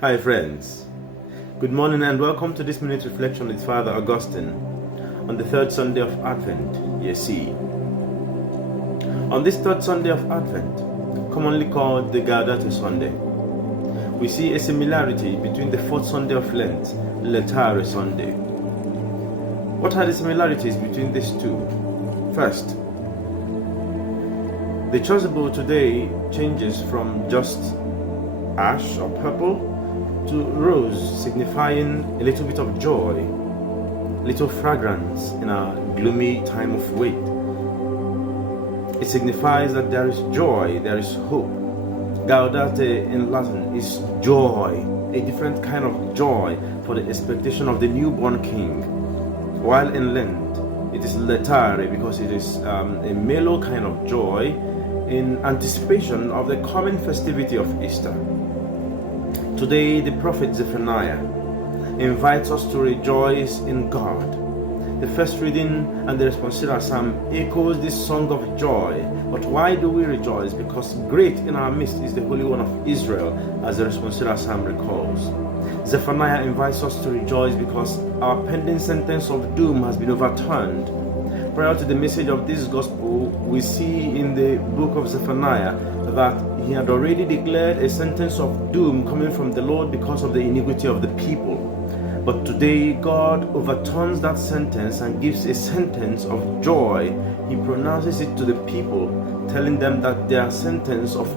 Hi friends, good morning and welcome to this minute reflection with Father Augustine on the third Sunday of Advent, you see. On this third Sunday of Advent, commonly called the Gaudete Sunday, we see a similarity between the fourth Sunday of Lent, Laetare Sunday. What are the similarities between these two? First, the chasuble today changes from just ash or purple to rose, signifying a little bit of joy, little fragrance in our gloomy time of wait. It signifies that there is joy, there is hope. Gaudete in Latin is joy, a different kind of joy for the expectation of the newborn king. While in Lent, it is Laetare because it is a mellow kind of joy in anticipation of the coming festivity of Easter. Today, the prophet Zephaniah invites us to rejoice in God. The first reading and the responsorial psalm echoes this song of joy. But why do we rejoice? Because great in our midst is the Holy One of Israel, as the responsorial psalm recalls. Zephaniah invites us to rejoice because our pending sentence of doom has been overturned. Prior to the message of this gospel, we see in the book of Zephaniah that he had already declared a sentence of doom coming from the Lord because of the iniquity of the people. But today, God overturns that sentence and gives a sentence of joy. He pronounces it to the people, telling them that their sentence of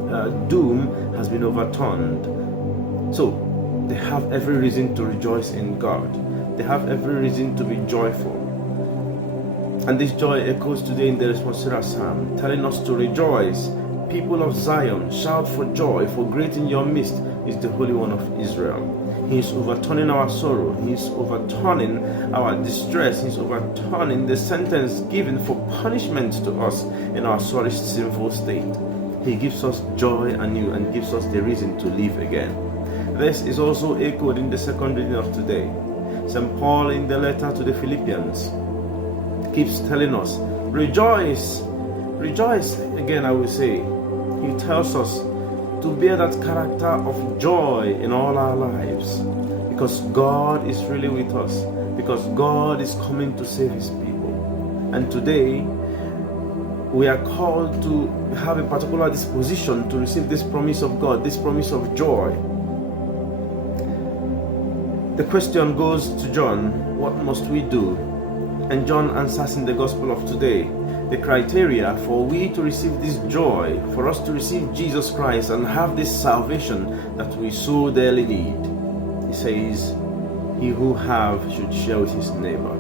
doom has been overturned. So, they have every reason to rejoice in God. They have every reason to be joyful. And this joy echoes today in the responsorial psalm, telling us to rejoice. People of Zion, shout for joy, for great in your midst is the Holy One of Israel. He is overturning our sorrow. He is overturning our distress. He is overturning the sentence given for punishment to us in our sorry, sinful state. He gives us joy anew and gives us the reason to live again. This is also echoed in the second reading of today. St. Paul in the letter to the Philippians keeps telling us, rejoice, rejoice. Again, I will say, he tells us to bear that character of joy in all our lives, because God is really with us, because God is coming to save his people. And today, we are called to have a particular disposition to receive this promise of God, this promise of joy. The question goes to John, what must we do? And John answers in the gospel of today, the criteria for we to receive this joy, for us to receive Jesus Christ and have this salvation that we so dearly need. He says, he who have should share with his neighbor.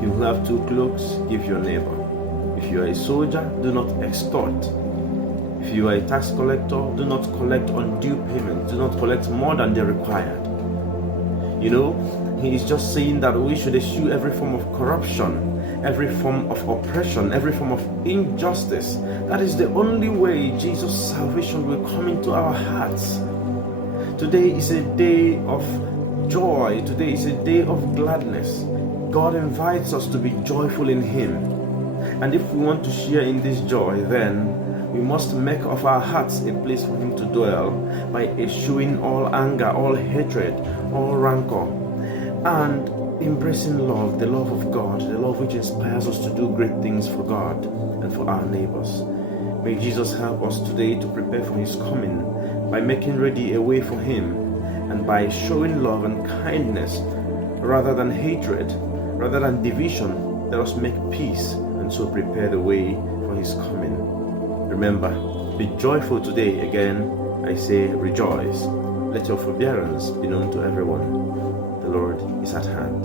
He who have 2 cloaks, give your neighbor. If you are a soldier, do not extort. If you are a tax collector, do not collect undue payment. Do not collect more than the required. You know, he is just saying that we should eschew every form of corruption, every form of oppression, every form of injustice. That is the only way Jesus' salvation will come into our hearts. Today is a day of joy. Today is a day of gladness. God invites us to be joyful in him. And if we want to share in this joy, then we must make of our hearts a place for him to dwell by eschewing all anger, all hatred, all rancor, and embracing love, the love of God, the love which inspires us to do great things for God and for our neighbors. May Jesus help us today to prepare for his coming by making ready a way for him and by showing love and kindness rather than hatred, rather than division. Let us make peace and so prepare the way for his coming. Remember, be joyful today. Again, I say rejoice. Let your forbearance be known to everyone. The Lord is at hand.